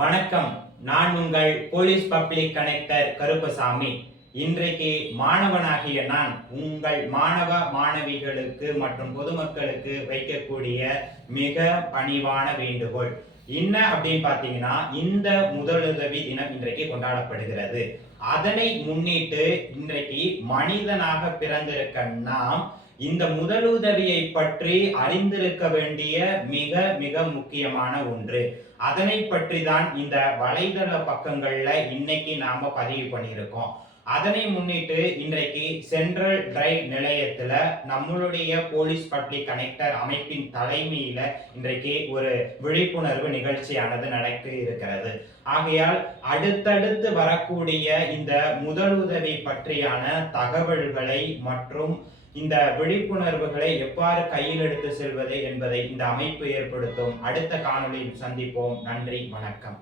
வணக்கம். நான் உங்கள் போலீஸ் பப்ளிக் கனெக்டர் கருப்பசாமி. இன்றைக்கு மாணவனாகிய நான் உங்கள் மாணவ மாணவிகளுக்கு மற்றும் பொதுமக்களுக்கு வைக்கக்கூடிய மிக பணிவான வேண்டுகோள் என்ன அப்படின்னு பார்த்தீங்கன்னா, இந்த முதலுதவி தினம் இன்றைக்கு கொண்டாடப்படுகிறது. அதனை முன்னிட்டு இன்றைக்கு மனிதனாக பிறந்திருக்க நாம் இந்த முதலுதவியை பற்றி அறிந்திருக்க வேண்டிய மிக மிக முக்கியமான ஒன்று. அதனை பற்றி தான் இந்த வலைதள பக்கங்கள்ல இன்னைக்கு நாம பதிவு பண்ணியிருக்கோம். அதனை முன்னிட்டு இன்றைக்கு சென்ட்ரல் டிரைவ் நிலையத்துல நம்மளுடைய போலீஸ் பப்ளிக் கனெக்டர் அமைப்பின் தலைமையில இன்றைக்கு ஒரு விழிப்புணர்வு நிகழ்ச்சியானது நடக்க இருக்கிறது. ஆகையால் அடுத்தடுத்து வரக்கூடிய இந்த முதலுதவி பற்றியான தகவல்களை மற்றும் இந்த விழிப்புணர்வுகளை எவ்வாறு கையில் எடுத்து செல்வது என்பதை இந்த அமைப்பு ஏற்படுத்தும். அடுத்த காணொளியில் சந்திப்போம். நன்றி, வணக்கம்.